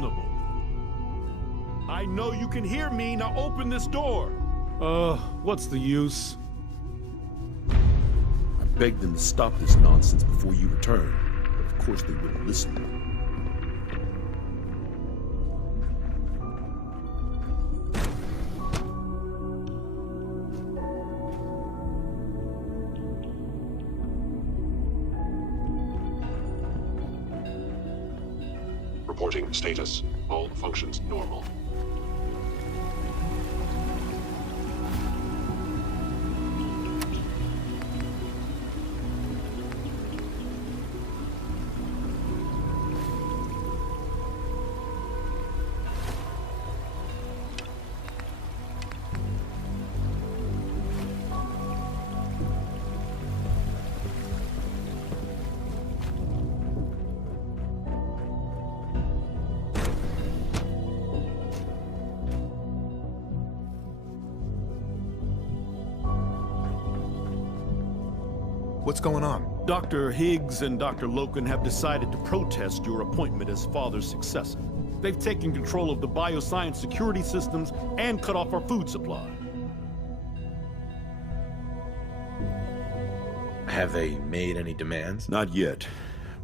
reasonable. I know you can hear me, now open this door. What's the use? I begged them to stop this nonsense before you returned, but of course they wouldn't listen. Reporting status. All functions normal. What's going on? Dr. Higgs and Dr. Loken have decided to protest your appointment as father's successor. They've taken control of the bioscience security systems and cut off our food supply. Have they made any demands? Not yet,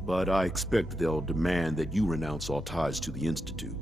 but I expect they'll demand that you renounce all ties to the Institute.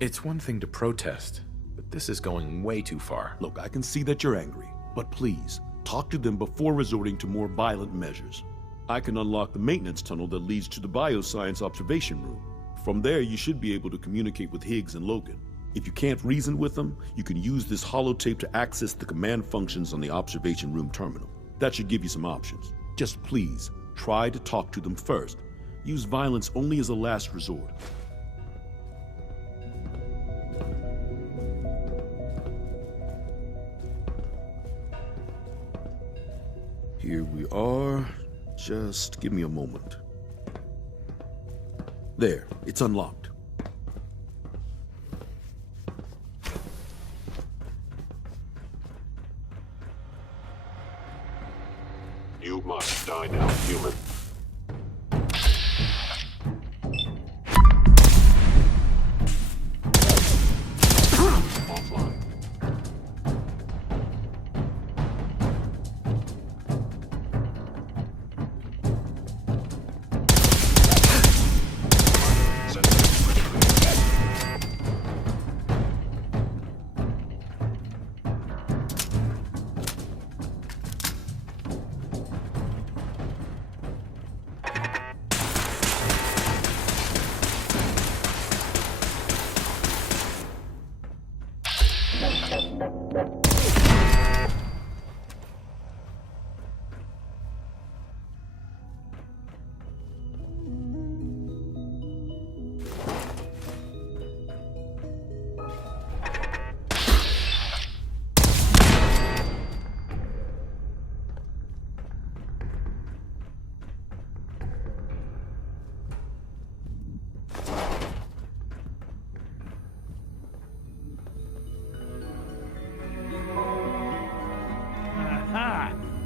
It's one thing to protest, but this is going way too far. Look, I can see that you're angry, but please, talk to them before resorting to more violent measures. I can unlock the maintenance tunnel that leads to the bioscience observation room. From there, you should be able to communicate with Higgs and Logan. If you can't reason with them, you can use this holotape to access the command functions on the observation room terminal. That should give you some options. Just please, try to talk to them first. Use violence only as a last resort. Here we are. Just give me a moment. There, it's unlocked. You must die now, human. Offline.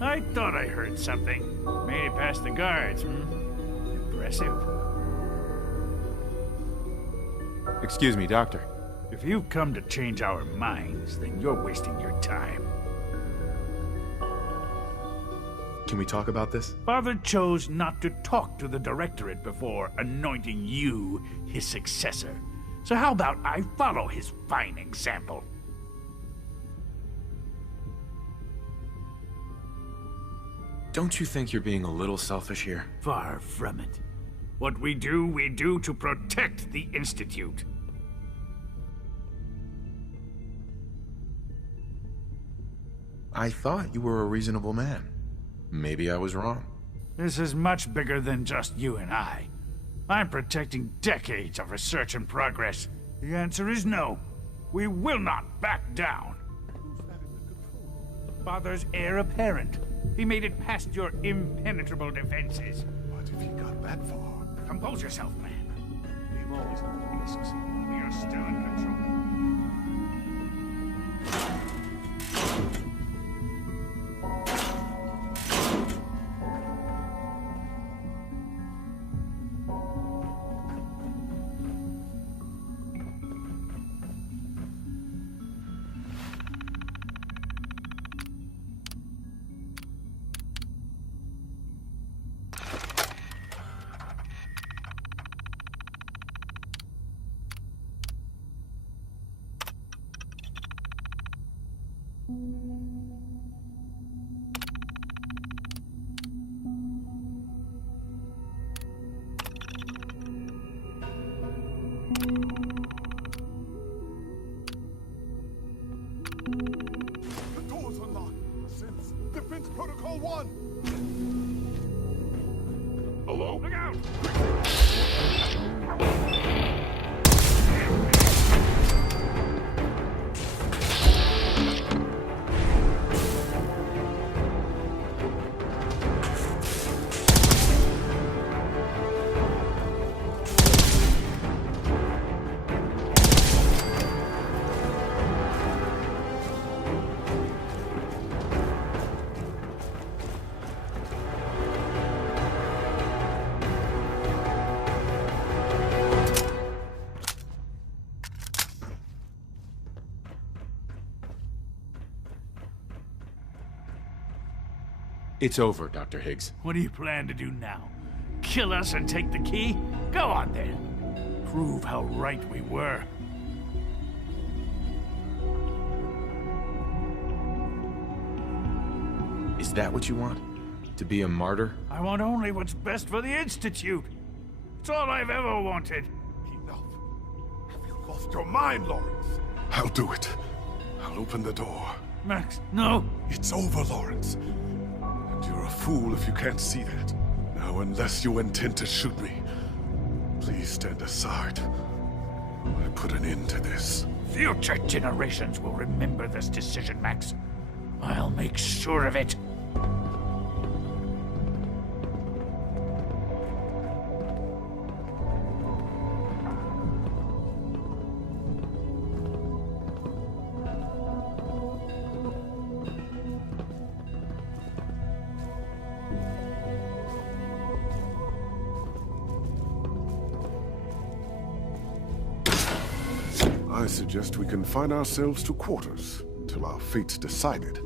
I thought I heard something. Made it past the guards, Impressive. Excuse me, Doctor. If you've come to change our minds, then you're wasting your time. Can we talk about this? Father chose not to talk to the Directorate before anointing you his successor. So how about I follow his fine example? Don't you think you're being a little selfish here? Far from it. What we do to protect the Institute. I thought you were a reasonable man. Maybe I was wrong. This is much bigger than just you and I. I'm protecting decades of research and progress. The answer is no. We will not back down. Father's heir apparent. He made it past your impenetrable defenses. What if he got that far? Compose yourself, man. We've always known risks. We are still in control. The doors are locked since Defense Protocol 1. Hello? Look out! It's over, Dr. Higgs. What do you plan to do now? Kill us and take the key? Go on then. Prove how right we were. Is that what you want? To be a martyr? I want only what's best for the Institute. It's all I've ever wanted. Enough. Have you lost your mind, Lawrence? I'll do it. I'll open the door. Max, no. It's over, Lawrence. And you're a fool if you can't see that. Now, unless you intend to shoot me, please stand aside. I put an end to this. Future generations will remember this decision, Max. I'll make sure of it. I suggest we confine ourselves to quarters until our fate's decided.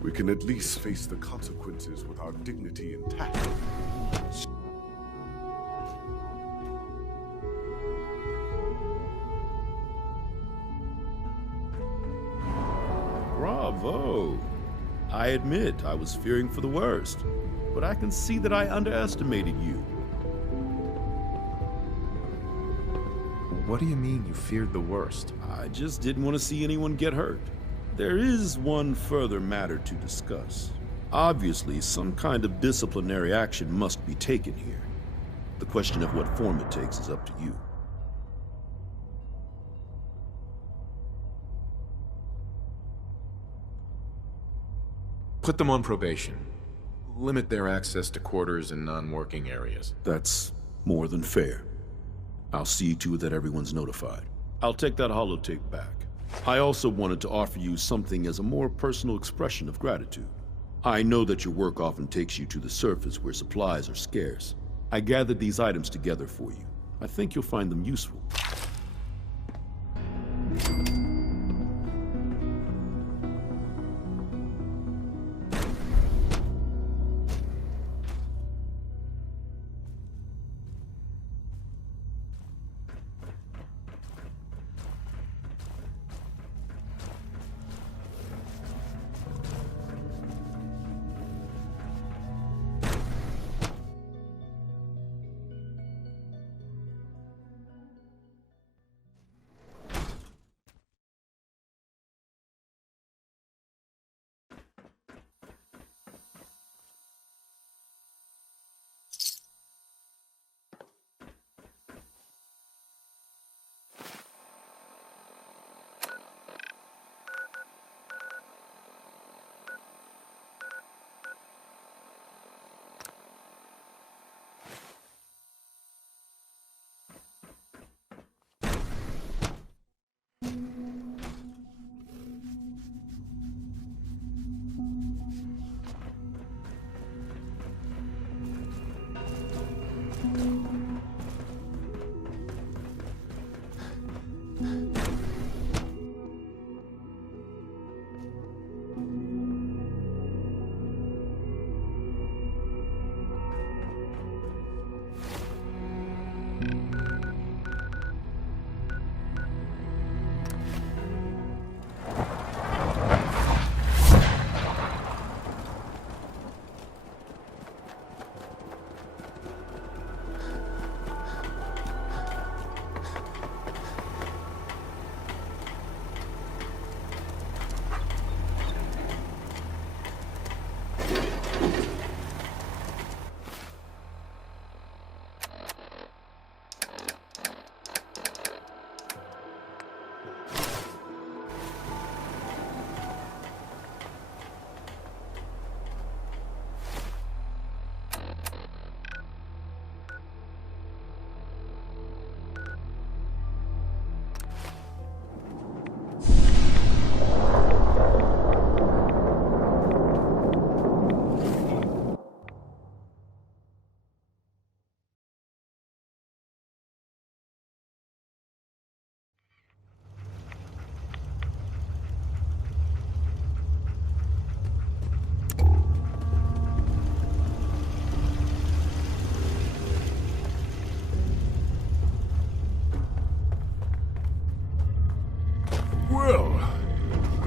We can at least face the consequences with our dignity intact. Bravo! I admit I was fearing for the worst, but I can see that I underestimated you. What do you mean you feared the worst? I just didn't want to see anyone get hurt. There is one further matter to discuss. Obviously, some kind of disciplinary action must be taken here. The question of what form it takes is up to you. Put them on probation. Limit their access to quarters and non-working areas. That's more than fair. I'll see to it that everyone's notified. I'll take that holotape back. I also wanted to offer you something as a more personal expression of gratitude. I know that your work often takes you to the surface where supplies are scarce. I gathered these items together for you. I think you'll find them useful.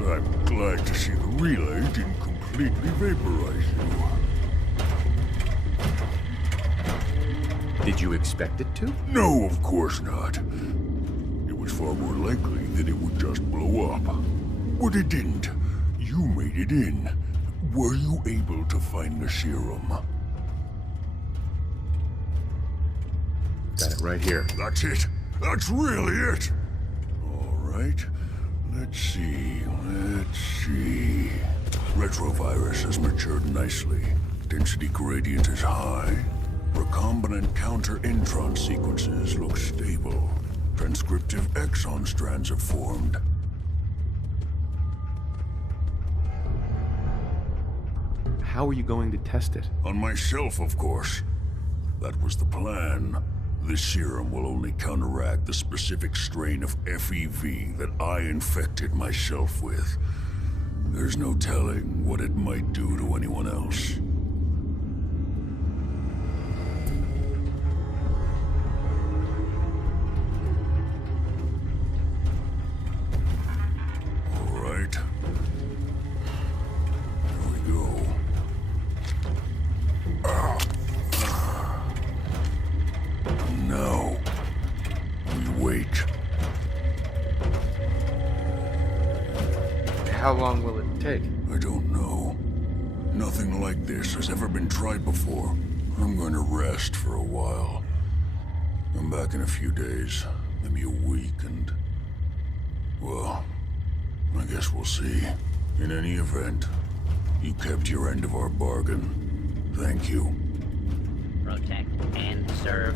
I'm glad to see the relay didn't completely vaporize you. Did you expect it to? No, of course not. It was far more likely that it would just blow up. But it didn't. You made it in. Were you able to find the serum? Got it right here. That's it. That's really it. All right. Let's see. Retrovirus has matured nicely. Density gradient is high. Recombinant counter-intron sequences look stable. Transcriptive exon strands have formed. How are you going to test it? On myself, of course. That was the plan. This serum will only counteract the specific strain of FEV that I infected myself with. There's no telling what it might do to anyone else. All right. Here we go. Now, we wait. How long will it take? I don't know. Nothing like this has ever been tried before. I'm going to rest for a while. I'm back in a few days, maybe a week, and... well, I guess we'll see. In any event, you kept your end of our bargain. Thank you. Protect and serve.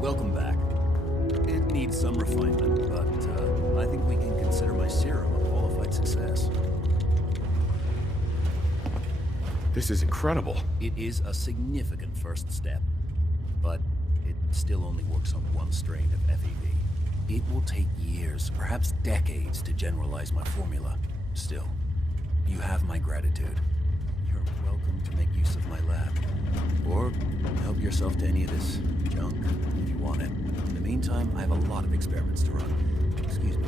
Welcome back. It needs some refinement, but I think we can consider my serum a qualified success. This is incredible. It is a significant first step, but it still only works on one strain of FEV. It will take years, perhaps decades, to generalize my formula. Still, you have my gratitude. You're welcome to make use of my lab, or help yourself to any of this junk if you want it. In the meantime, I have a lot of experiments to run. Excuse me.